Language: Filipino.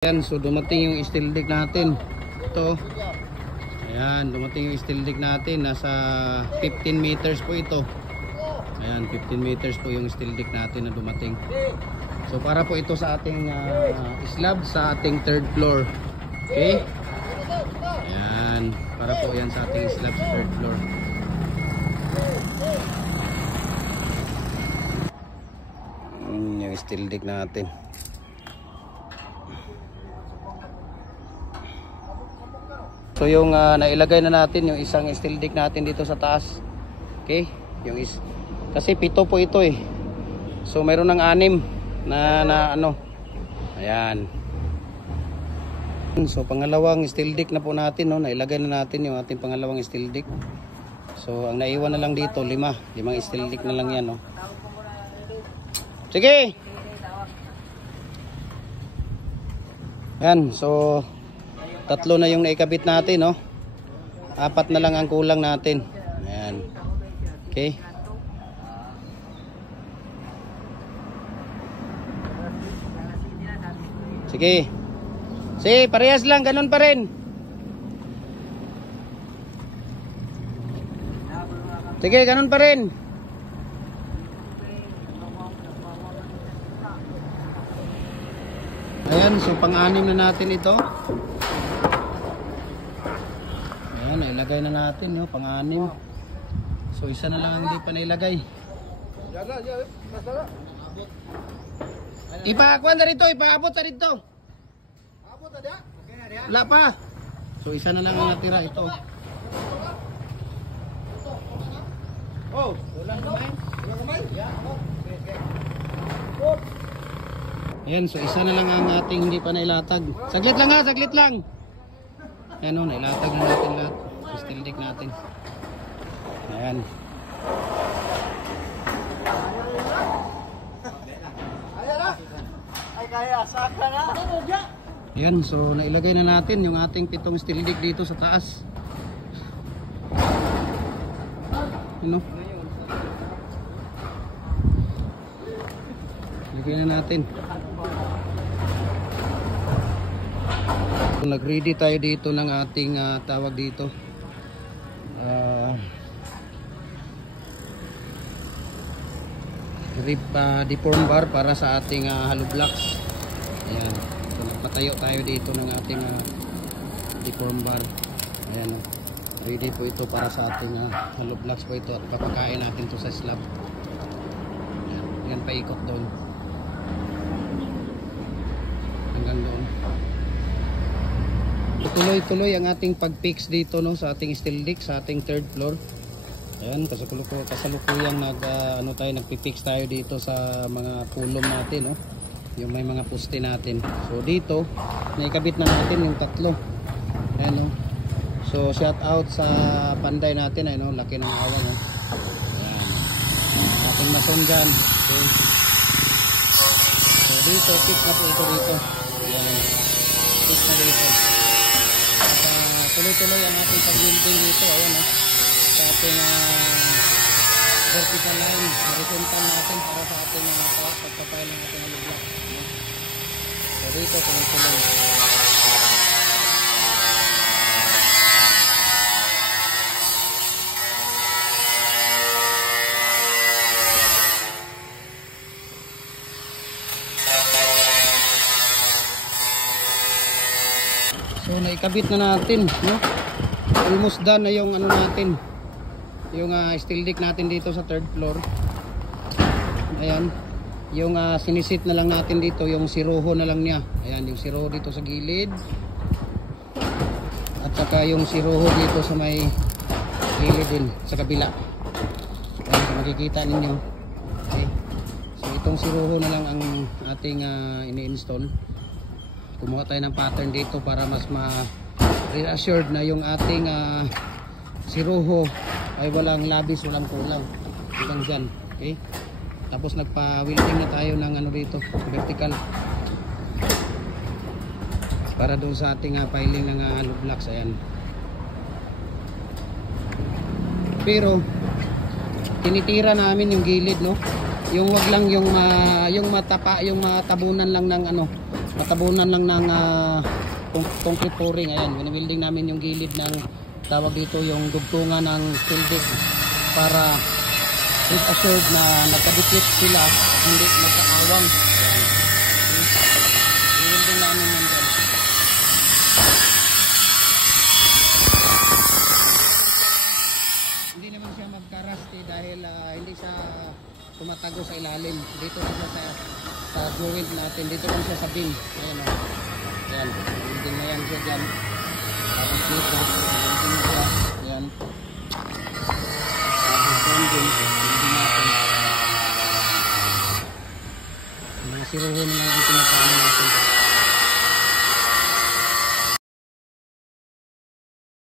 Ayan, so dumating yung steel deck natin. Ito. Ayan, dumating yung steel deck natin. Nasa 15 meters po ito. Ayan, 15 meters po yung steel deck natin na dumating. So para po ito sa ating slab sa ating third floor. Okay? Ayan, para po yan sa ating slab sa third floor. Yung steel deck natin. So yung nailagay na natin yung isang steel deck natin dito sa taas. Okay? Kasi 7 po ito eh. So mayroon ng 6 na ano. Ayan. So pangalawang steel deck na po natin, no. Nailagay na natin yung ating pangalawang steel deck. So ang naiwan na lang dito 5 steel deck na lang yan, no. Sige. Ayan, so 3 na yung naikabit natin, no? 4 na lang ang kulang natin. Ayan. Okay. Sige. Sige, parehas lang, ganun pa rin. Sige, ganun pa rin. Ayan, so pang-6 na natin ito. Ayan, nailagay na natin, no, pang-6. So isa na lang ang hindi pa nailagay. Ipakuan na rito, ipaabot na rito. Wala pa. So isa na lang ang natira ito. Oh, wala kamay. Wala kamay? Ayan, so isa na lang ang ating hindi pa nailatag. Saglit lang ha, saglit lang. Ayan o, nailatag na natin lahat. Steel deck natin. Ayan. Ayan, so nailagay na natin yung ating 7 steel deck dito sa taas. Ano? Ilagay na natin. So, nag-ready tayo dito ng ating tawag dito. Deform bar para sa ating hollow blocks. Ayan. So nagpatayo tayo dito ng ating deform bar. Ayan. Ready po ito para sa ating hollow blocks po ito at papakain natin to sa slab. Ayan. Yan paikot doon. Hanggang doon. Tuloy-tuloy ang ating pag-fix dito, no, sa ating steel deck sa ating third floor. Ayan, kasalukuyang nagpi-fix tayo dito sa mga pulong natin, no? Yung may mga poste natin. So dito, naikabit na natin yung 3. Ayan, no? So shout out sa panday natin, ay, no? Laki ng awan, no? Ayan. Ating mason dyan. Okay. So dito, fix na po ito dito. Ayan. Fix na dito. At tuloy-tuloy ang ating pag-building dito. Ayan, no? Sa ating vertical line, horizontal natin para sa ating pagpapay ng ating block. So dito, tuloy-tuloy. So naikabit na natin, no? Almost done na yung ano natin, yung steel deck natin dito sa third floor. Ayan, yung sinisit na lang natin dito, yung siroho na lang niya. Ayan, yung siroho dito sa gilid at saka yung siroho dito sa may gilid din sa kabila. Ayan, kung makikita ninyo. Okay. So itong siroho na lang ang ating ini-install. Kumuha tayo ng pattern dito para mas reassured na yung ating siroho ay walang labis, walang kulang hanggang dyan. Okay, tapos nagpa-welding na tayo ng ano dito, vertical, para doon sa ating piling ng hollow blocks. Ayan, pero tinitira namin yung gilid, no, yung wag lang yung matapa, yung matabunan lang ng ano, matabunan lang ng concrete pouring. Ayan, binibilding namin yung gilid ng tawag dito yung dugtungan ng steel deck para rest assured na nakadikit sila, hindi nagkaawang. Binibilding namin yan dyan. Hindi naman siya magkarasti dahil hindi siya tumatago sa ilalim. Dito lang siya sa joint natin. Dito lang siya sa beam. Ayan o. Ayan. Building na yan siya dyan. Tapos dito. Building na siya. Ayan. Tapos building natin. Mga siruho na lang dito.